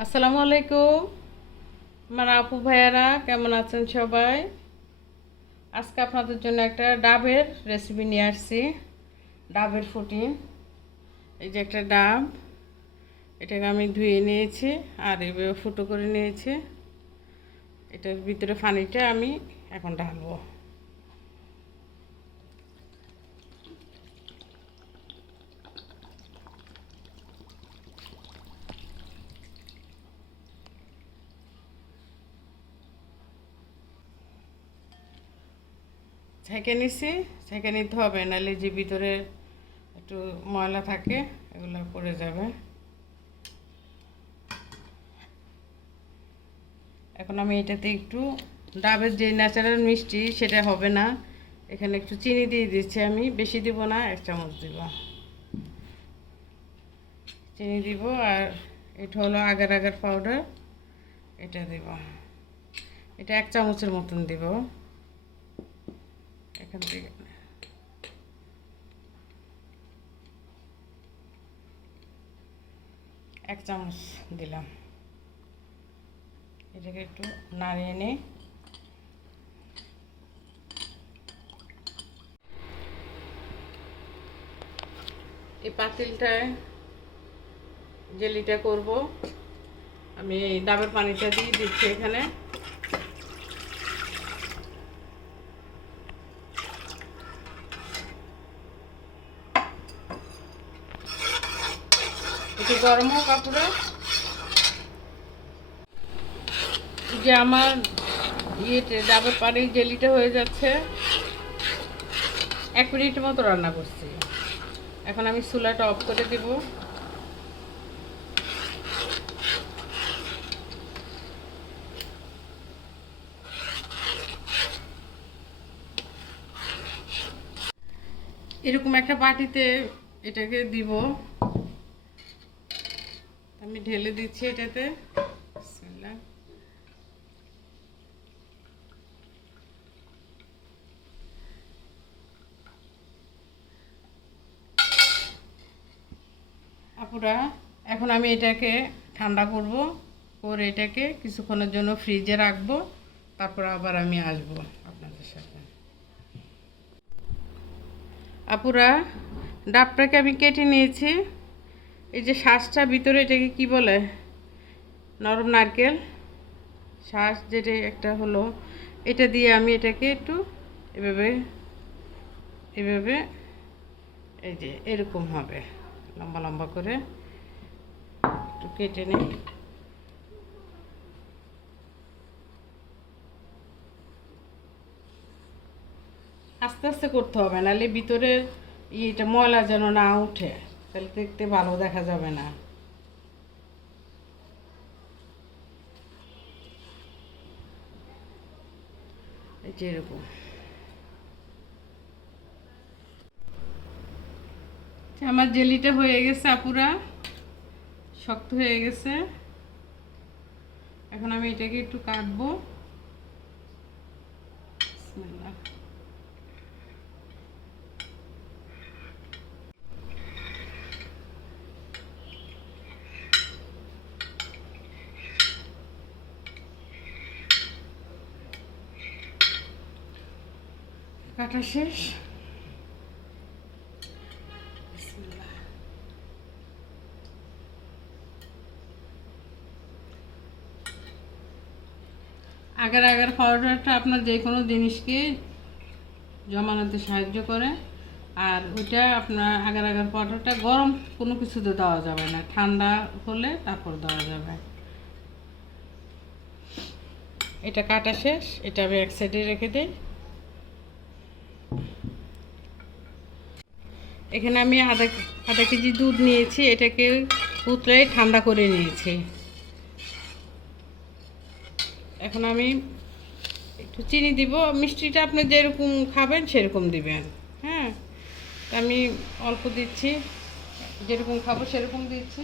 আসসালামু আলাইকুম। আমার আপু ভাইয়ারা কেমন আছেন সবাই? আজকে আপনাদের জন্য একটা ডাবের রেসিপি নিয়ে আসছি। ডাবের ফুটিং। এই যে একটা ডাব, এটাকে আমি ধুয়ে নিয়েছি আর এভাবে ফুটো করে নিয়েছি। এটার ভিতরে পানিটা আমি এখন ঢালবো। ছেঁকে নিছি, ছেঁকে নিতে হবে, নাহলে যে ভিতরে একটু ময়লা থাকে এগুলো পড়ে যাবে। এখন আমি এটাতে একটু ডাবের যে ন্যাচারাল মিষ্টি সেটা হবে না, এখানে একটু চিনি দিয়ে দিচ্ছি। আমি বেশি দিব না, 1 চামচ দিব চিনি দিব। আর এটা হলো আগার আগার পাউডার, এটা দিব। এটা 1 চামচের মতন দিব। এখান থেকে 1 চামচ দিলাম। এটাকে একটু নাড়িয়ে নিই। এই পাতিলটায় জেলিটা করব। আমি এই ডাবের পানিটা দিয়ে দিচ্ছি এখানে। একটু গরম হোক কাপড়ে। যে আমার ডাবের পানির জেলিটা হয়ে যাচ্ছে। 1 মিনিটের মতো রান্না করছি। এখন আমি চুলাটা অফ করে দিব। এরকম একটা বাটিতে এটাকে দিব। আমি ঢেলে দিচ্ছি এটাতে। বিসমিল্লাহ। আপুরা, এখন আমি এটাকে ঠান্ডা করব, করে এটাকে কিছুক্ষণের জন্য ফ্রিজে রাখবো। তারপর আবার আমি আসবো আপনাদের সাথে। আপুরা, ডাবটাকে আমি কেটে নিয়েছি। এই যে শ্বাসটা ভিতরে, এটাকে কি বলে? নরম নারকেল শ্বাস যেটা একটা হলো, এটা দিয়ে আমি এটাকে একটু এভাবে এভাবে, এই যে এরকম হবে, লম্বা লম্বা করে একটু কেটে নিই। আস্তে আস্তে করতে হবে, নাহলে ভিতরে এটা ময়লা যেন না উঠে, তাহলে দেখতে ভালো দেখা যাবে না। এই যে এরকম। আমার জেলিটা হয়ে গেছে আপুরা, শক্ত হয়ে গেছে। এখন আমি এটাকে একটু কাটবো। বিসমিল্লাহ। কাটা শেষ। বিসমিল্লাহ। আগার আগার পাউডারটা আপনার যে কোনো জিনিসকে জমানোতে সাহায্য করে। আর ওইটা আপনার আগার আগার পাউডারটা গরম কোনো কিছুতে দেওয়া যাবে না, ঠান্ডা হলে তারপর দেওয়া যাবে। এটা কাটা শেষ, এটা আমি এক সাইডে রেখে দিই। এখানে আমি আধা আধা কেজি দুধ নিয়েছি, এটাকে উতলে ঠান্ডা করে নিয়েছি। এখন আমি একটু চিনি দিব। মিষ্টিটা আপনি যেরকম খাবেন সেরকম দিবেন। হ্যাঁ, আমি অল্প দিচ্ছি, যেরকম খাবো সেরকম দিচ্ছি।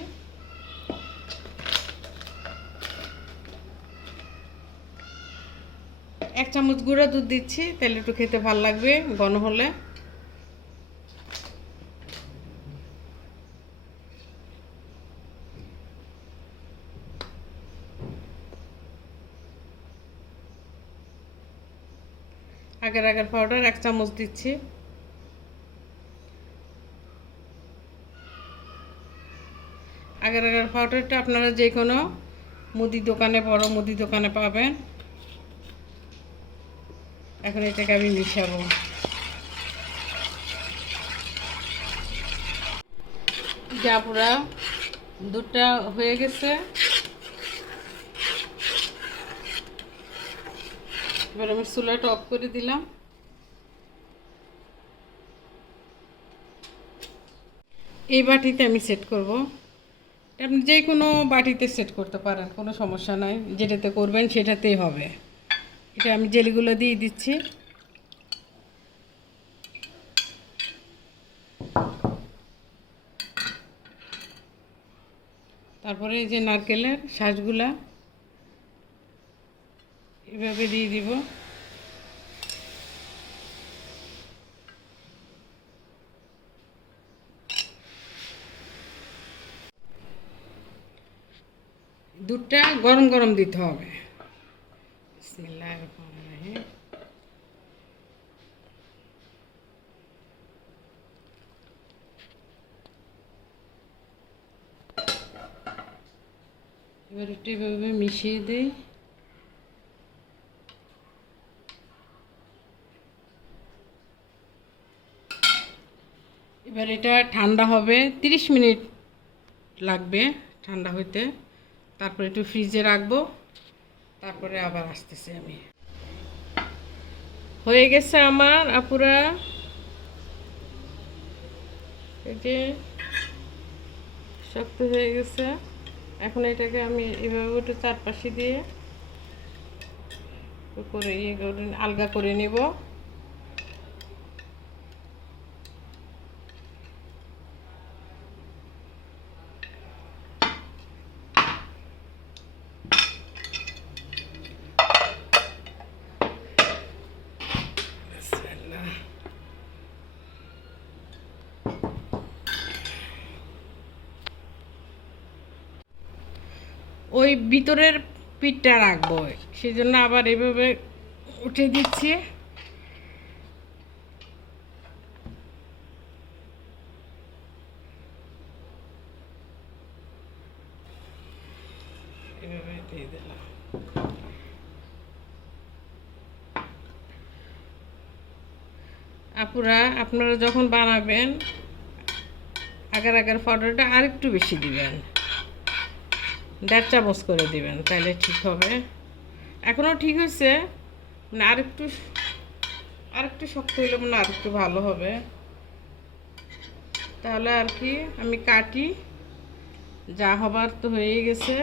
1 চামচ গুঁড়া দুধ দিচ্ছি, তাহলে একটু খেতে ভালো লাগবে ঘন হলে। আগার আগার পাউডার 1 চামচ দিচ্ছি। আগার আগার পাউডারটা আপনারা যে কোনো মুদি দোকানে, বড় মুদি দোকানে পাবেন। এখন এটাকে আমি মিশাবো। যা পুরা দুধটা হয়ে গেছে, এবার আমি চুলাটা অফ করে দিলাম। এই বাটিতে আমি সেট করব। আপনি যে কোনো বাটিতে সেট করতে পারেন, কোনো সমস্যা নাই, যেটাতে করবেন সেটাতেই হবে। এটা আমি জেলিগুলো দিয়ে দিচ্ছি। তারপরে এই যে নারকেলের শাঁসগুলা এভাবে দিয়ে দিব। দুধটা গরম গরম দিতে হবে। বিসমিল্লাহির রহমানির রহিম। এবার একটু এভাবে মিশিয়ে দিই। এবার এটা ঠান্ডা হবে, 30 মিনিট লাগবে ঠান্ডা হইতে। তারপরে একটু ফ্রিজে রাখবো, তারপরে আবার আসতেছি আমি। হয়ে গেছে আমার আপুরা, এই যে শক্ত হয়ে গেছে। এখন এটাকে আমি এভাবে একটু চারপাশে দিয়ে করে আলগা করে নিব। ওই ভিতরের পিঠটা রাখবো, সেই জন্য আবার এভাবে উঠে দিচ্ছি। এভাবে দিয়ে দিলাম। আপুরা আপনারা যখন বানাবেন আগার আগার পাউডারটা আরেকটু বেশি দিবেন, 1.5 চামচ করে দিবেন, তাহলে ঠিক হবে। এখনও ঠিক হয়েছে, মানে আরেকটু শক্ত হইলে মানে আরেকটু ভালো হবে। তাহলে আর কি আমি কাটি, যা হবার তো হয়ে গেছে।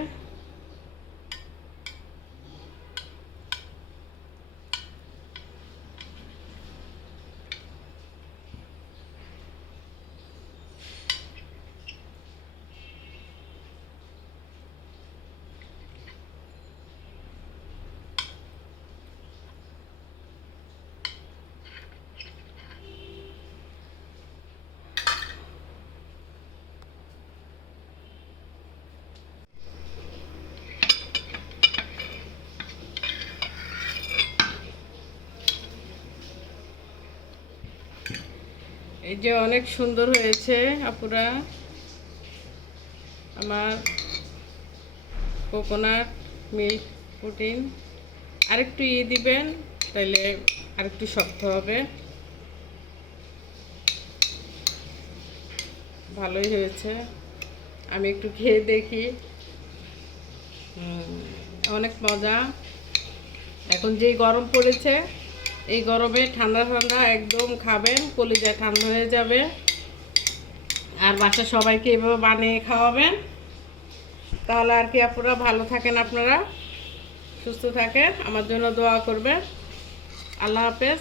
এই যে অনেক সুন্দর হয়েছে আপুরা আমার কোকোনাট মিল্ক পুডিং। আরেকটু দিবেন, তাহলে আরেকটু শক্ত হবে। ভালোই হয়েছে, আমি একটু খেয়ে দেখি। অনেক মজা। এখন যেই গরম পড়েছে, এই গরমে ঠান্ডা ঠান্ডা একদম খাবেন, কলিজা ঠান্ডা হয়ে যাবে। আর বাসার সবাইকে এভাবে বানিয়ে খাওয়াবেন। তাহলে আর কি আপুরা ভালো থাকেন, আপনারা সুস্থ থাকেন, আমার জন্য দোয়া করবেন। আল্লাহ হাফেজ।